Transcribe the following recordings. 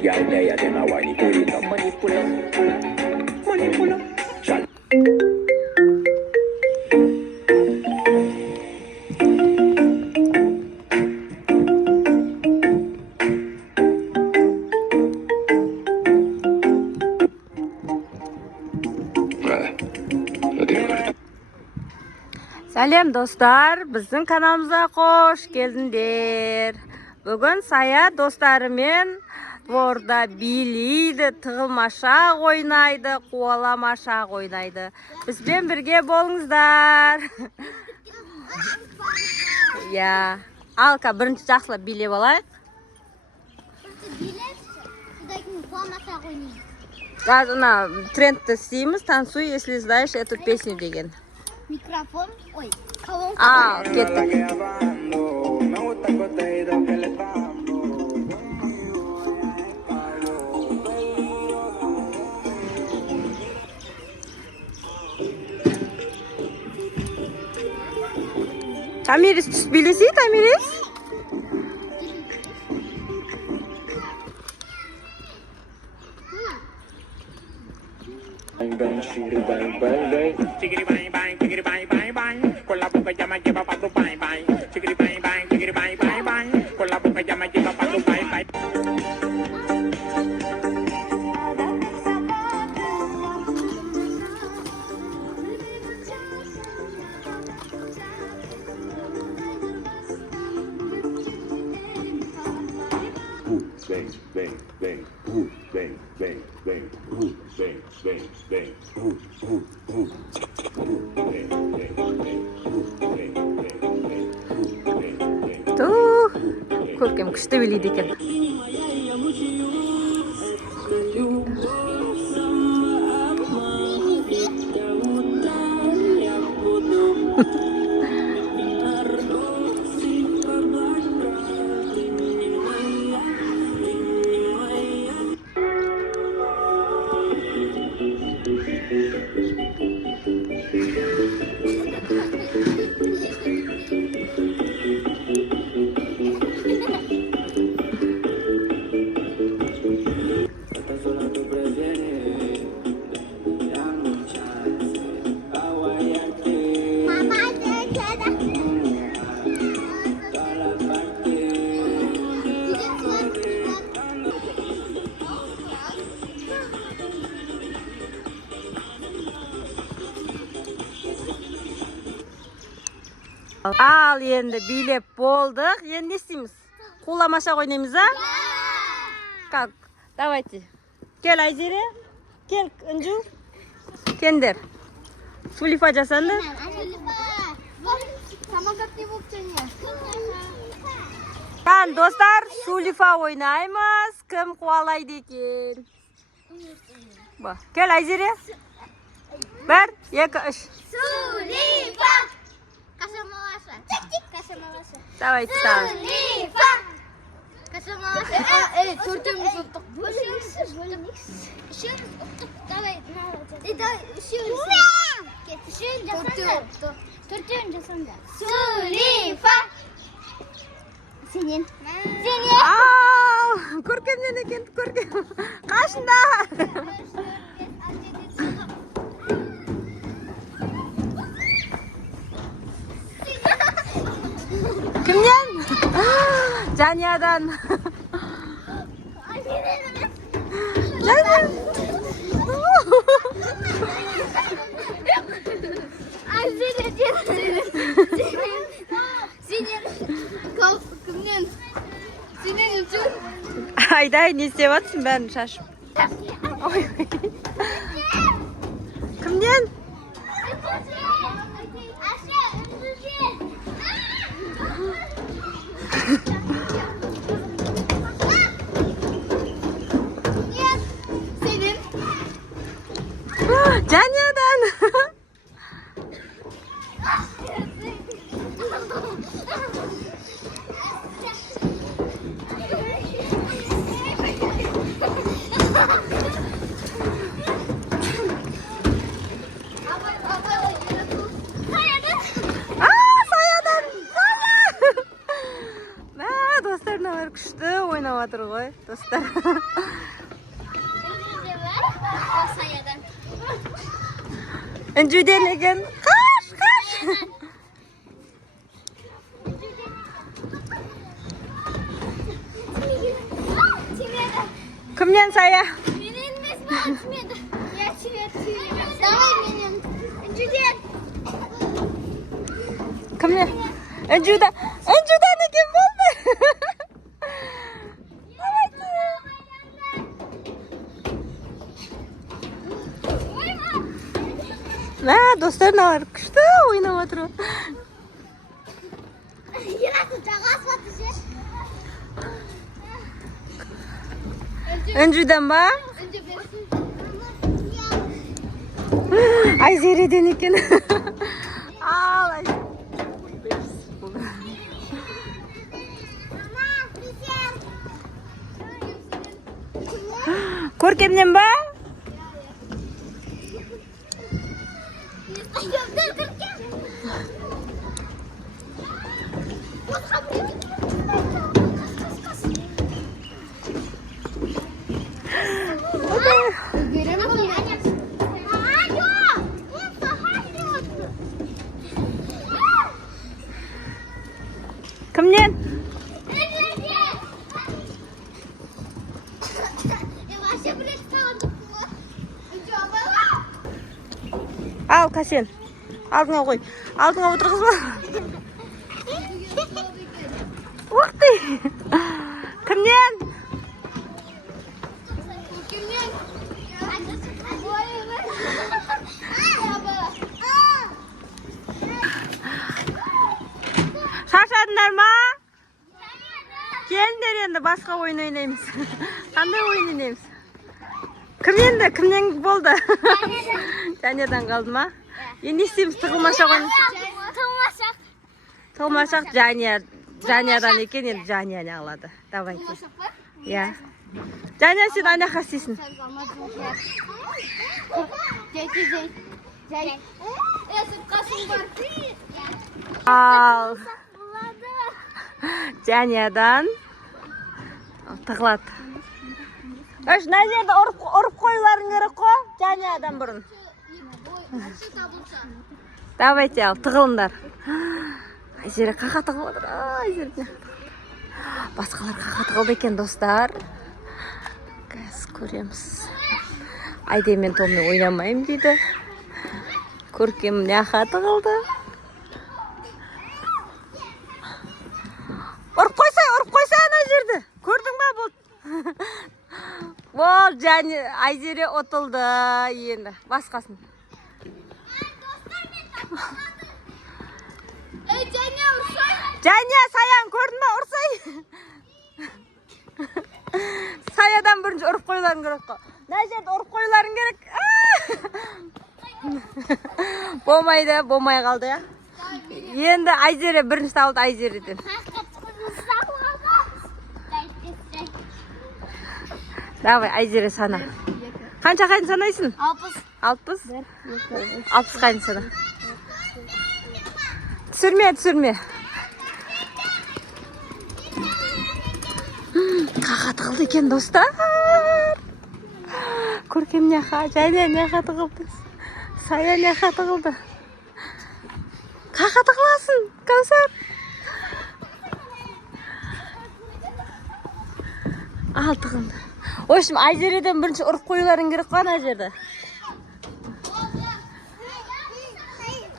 Girl, they then I manipulate, manipulate. Сәлем достар, біздің каналымызға қош келдіңдер. Бүгін Сая достарымен дворда билейді, тығылмашақ ойнайды, қуаламашақ ойнайды. Бізбен бірге болыңыздар. Я, Алка бірінші жақсылап билеп алайық. Қазір трендті істейміз, танцуй, если знаешь эту песню деген. Микрофон, ой, колонка. Кеттік. Тамирис түс билесей, Тамирис? Bang bang, shiggy bang bang bang. Chickity bang bang, chickity bang bang bang. Con la boca llama lleva pa' tu bang bang. Chickity bang bang, chickity bang bang bang. Con la boca llama lleva pa' tu bang bang. Bang bang bang, bang bang bang, bang bang bang, Көркем күшті билейді екен. Al енді билеп болдық. Енді не істейміз? Қуаламашақ ойнаймыз, а? Как? Давайте. Кел, Айзере. Кел, Інжу. Кендер. Сулифа жасанды. Қан, достар, Сулифа ойнаймыз. Кім қуалайды екен? Кел, Айзере. 1, 2, 3. Сулифа! Кашамалаша. Кашамалаша. Давайте ставим. Сулифа! Кашамалаша. Evet, төртеуміз ұттық. Үшеуміз ұттық. Давай, давай, үшеуміз. Үшеуін жасаңдар. Төртеуін жасаңдар. Сулифа! Сенен. Сенен. Ау, көркемнен екен, көркем. Қашында. Kimden? Canyadan. Canyan. Senin için. Ayday ne istiyorsun ben şaşım. Kimden? Senin. Canyadan. күшті ойнап жатыр ғой, достар. Саядан. Інжуден екен. Қаш, қаш. Кімнен Сая? Менен емес па, тимеді. Я тимеді. Давай менен. Інжуден. Кімнен? Інжуден екен болды. Достар, мыналар күшті ойнап жатыр. Ерасы жағас батышы. Інжуден ба? Інжу берсін. Айзереден екен. Ал, Көркемнен ба? Кімнен? Ал, Касен. Алдыңа қой. Алдыңа отырғызба. Уақты. Кімнен? Шаршадыңдар ма? Келіңдер енді басқа ойын ойнаймыз. Қандай ойын ойнаймыз? Кімнен болды? Жаниядан қалды ма? Енді істейміз тығылмашақ ойын. Тығылмашақ Жаниядан екен, енді Жания не алады. Давайте. Я. Жания, сен аяққа істейсің. Ал. Жаниядан тығылады. Өш, мына жерді ұрып қойларың керек қой, Жаниядан бұрын. Давайте ал, тығылыңдар. Айзере қақа тығылып отыр. Басқалар қақа тығылды екен, достар. Қазір көреміз. Айде мен Томмен ойнамайым дейді. Көркем няқа тығылды. Ұрып қойса ана жерді. Көрдің ба бұл? Бол, Айзере отылды енді. Басқасын. Жания, Саян көрдің ба? Ұрсай. Саядан бірінші ұрып қойларың керек қой. Мына жерді ұрып қойларың керек. Болмайды, болмай қалды я. Енді Айзере бірінші табылды Айзереден. Давай, Айзере сана. Қанша қайын санайсың? 60. 60 қайын сана. Түсірме. Қақа тығылды екен, достар. Көркем няқа, Жания няқа тығылды. Сая няқа тығылды. Қақа тығыласын, Кәусар. Ал тығылды. В общем, Айзереден бірінші ұрып қоюларың керек қой ана жерді.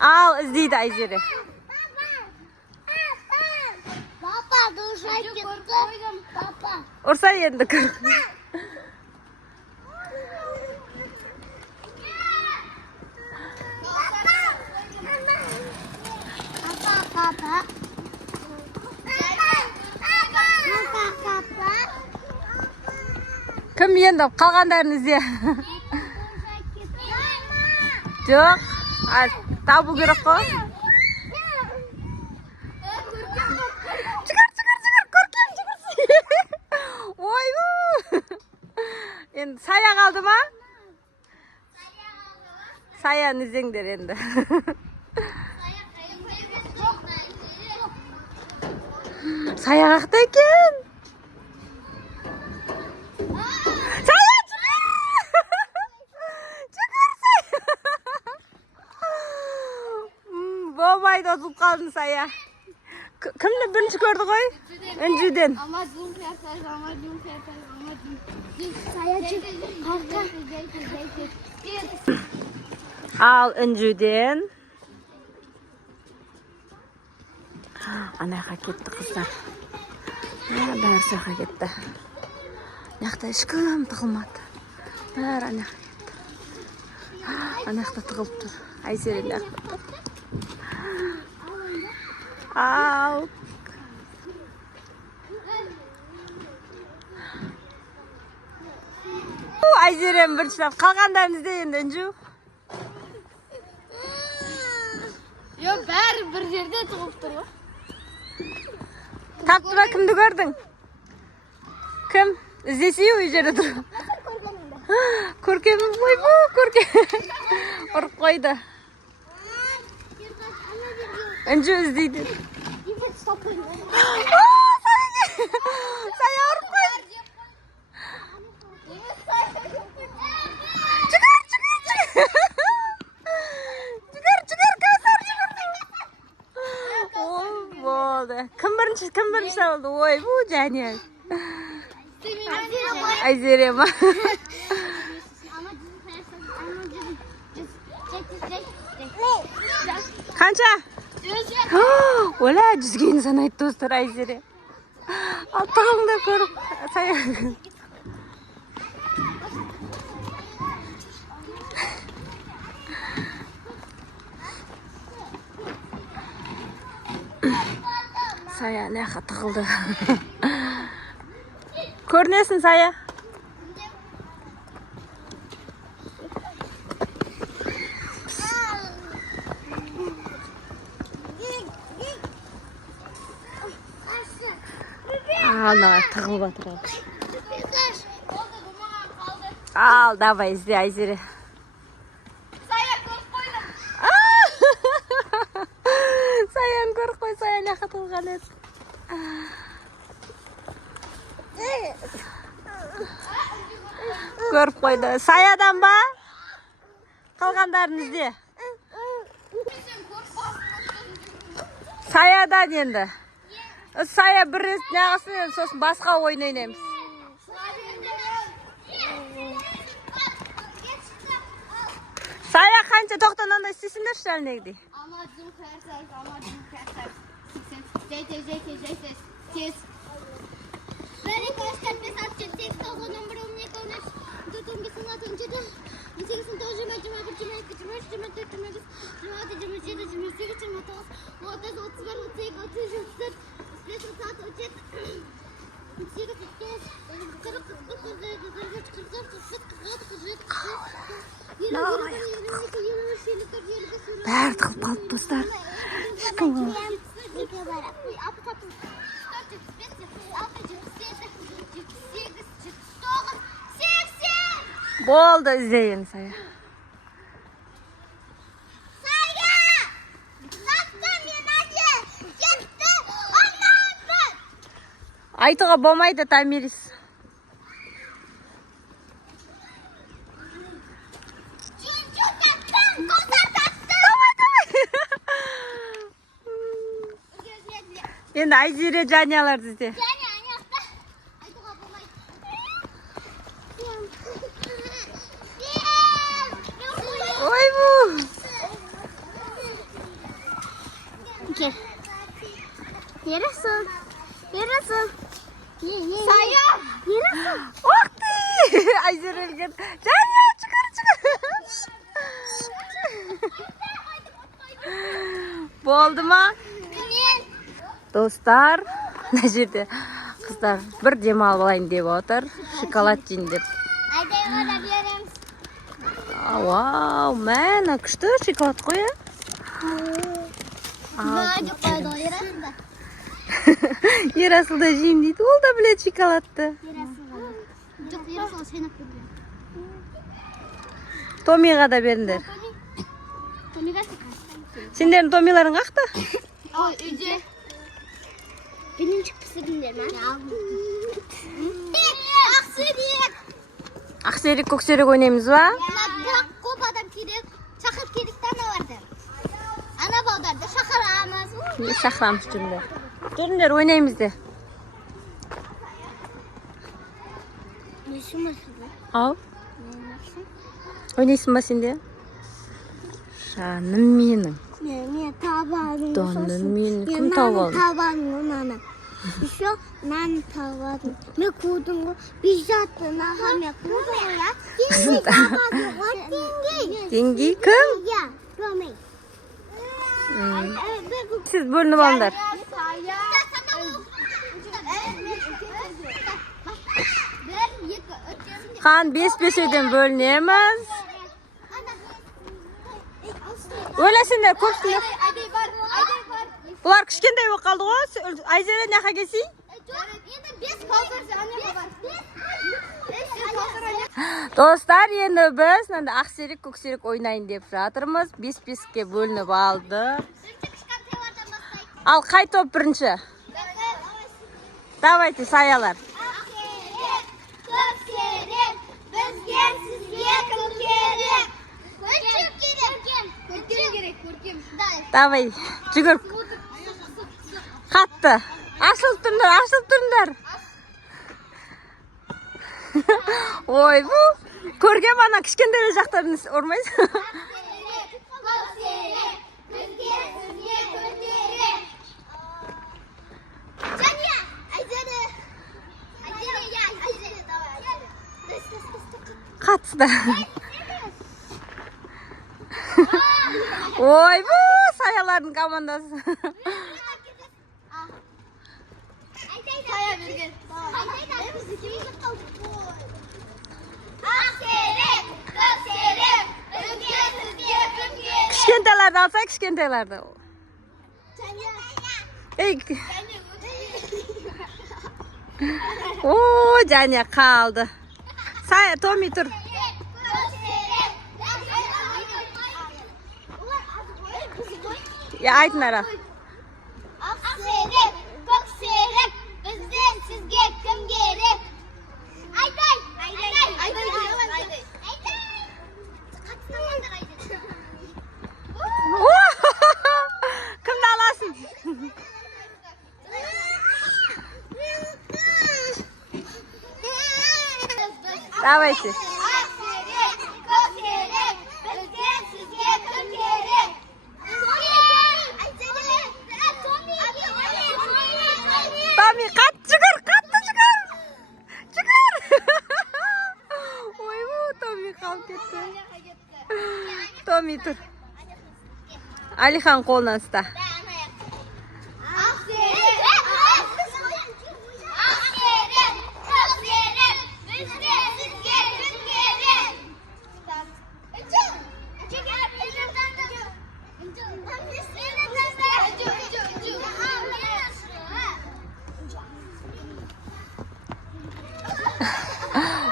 Ал, іздейді Айзере. Папа, душай кетті. Папа. Ұрса енді көр. Папа. Кім енді қалғандарын ізде? Жоқ. Табу керек қой. Жүгір, Көркем, жүгірсін. Ой, енді Сая қалды ма? Саяны іздеңдер енді. Сая қақта екен. aldın Saya? Kimni birinchi ko'rdi qo'y? Injudan. Amacım kıyafet, amacım kıyafet, amacım. Sayacı, kalka. Al Injudan. Ana ketdi qizlar. Bari so'qa ketdi. Yoqda hech kim tiqilmadi. Bari ana ketdi. Ana yoqda tiqilib tur. Ayseri Al. Ayzerem birinchilab qolganlarimizni endi Inju. Yo, bari bir yerda turib turib. Taptıma kimni gördün? Kim? İzlesiyor o yerda turib. Ko'rkam voy bu ko'rkam. Urib qo'ydi. Inju izlaydi. Saya urib qo'ydi. Çıkar Kavsar çıkar. Bo'ldi. Kim birinchi oldu? Voy bu Janiyal. Ayzerem. Qancha? Ola juzga inson aytdi do'stlar Ayzerem. Altog'imda ko'rib Saya. Saya ne qildi? Ko'rinasan Saya? Ana tığılıb atır. Al давай izle Ayzeri. Sayan ko'rib qo'y, Sayan yoqqa tilgan edi. Ko'rib qo'ydi. Sayadan ba? Qolganlarini izle. Sayadan endi. Saya bir naqasini so'sin boshqa o'yin o'ynaymiz. Saya qancha to'xtananda istaysizlar shalnegdi. Amacım kıyafet, amacım kıyafet. Ses. Böyle koştan mesaj çektik. Sağ numara umne konuş. Tutun gitsin atın çetin. Misiksin tojuma cuma cuma cuma cuma cuma Bär tıqıp qalıb dostlar. Şükür. Bo'ldi, izleyin Saya. Aytığa bo'lmaydi Tamiris. Endi Ayzera Janyalar sizde. Oy bu. Gel. Yarasın. Saya. Yarasın. Vakti. Ayzera geldi. Janya çıkar. Bo'ldi mu? Dostlar, ne жерде kızlar bir demal olayım deb otur, şokolad yiyin deb. Wow, mana kuchli şokolad qo'y. Yarasılda yiyeyim deydi. O da bile şokoladdı. Tomiga da berindir. Senlerin tomilaring qaqda? Uyda. Benim çık pısırın derman. Akserik ko'kserik o'ynaymiz va? Ko'p odam kerak. Shahar kerakdan vardı. Ana bozorda shahar amas. шақырамыз жүріңдер. Жүріңдер, ойнаймыз де. Ал. Ойнайсың ба сен де? Жаным менің. Мен табаным. Donum менің. Кім тауып алды? Табаным ана. Еще нан табаdım. Мен кудum го. Бижатты наха мен кудum я. Деньги табаdım. Вот деньги. Деньги кім? Я. Көмей. Siz bölünüp alınlar. Хан 5-5'den bölünemiz. Öylesinde köpsünler. Bular kişkendey болып қалды ғой. Айзере наққа келсей? Dostlar, енді біз ақсерек көксерек ойнайын деп жатырмыз. 5-5-ке бөлініп алды. Ал қай топ бірінші? Давайте, саялар. Давай, жүгір. Қатты. Ашылып тұрыңдар. Ой, бұл. Көргем ана кішкендері жақтарын ұрмайсың. Қатысты. Ой, бұл саялардың командасы. Kişkentelerdi alsa kişkentelerdi. Oo, Canya kaldı. Say, Tommy dur. Ya aytın ara. Akserim, kokserim, bizden sizge kim gerek? Ayday. Kimdi alasın? Давайте. Tommy, katlı çıkar. Oy bu Tommy kalk etti. Tommy dur. Alihan kolundan ısta.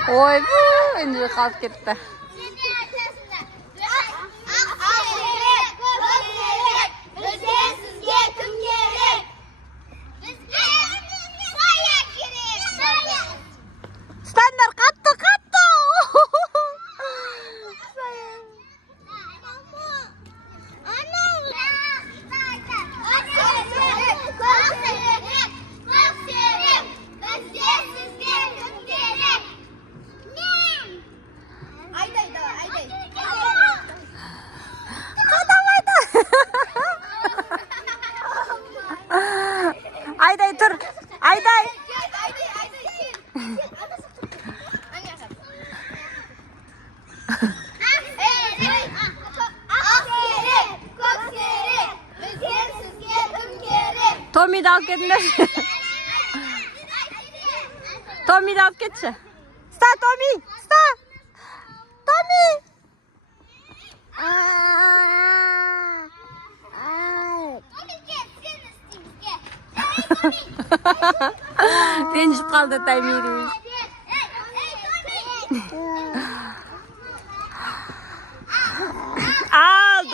Oy bu önce kalk gitti. Standart kattı. Ayday dur. Ayday. Tommy de alıp getirin. Tommy de alıp getir. Sta Tommy. Rençip kaldı Tamir'i. Al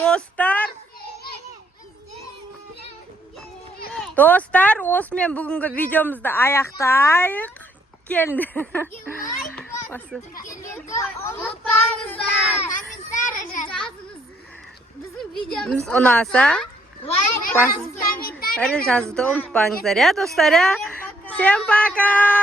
dostlar, osmen bugünkü videomuzda ayaktayıq. Geldi. Unutmаңыздар. Комментарий жазыңыз. Bizim videomuz Onasa like basın. Barışınızı da unutmayınızlar ya dostlar ya. Всем пока.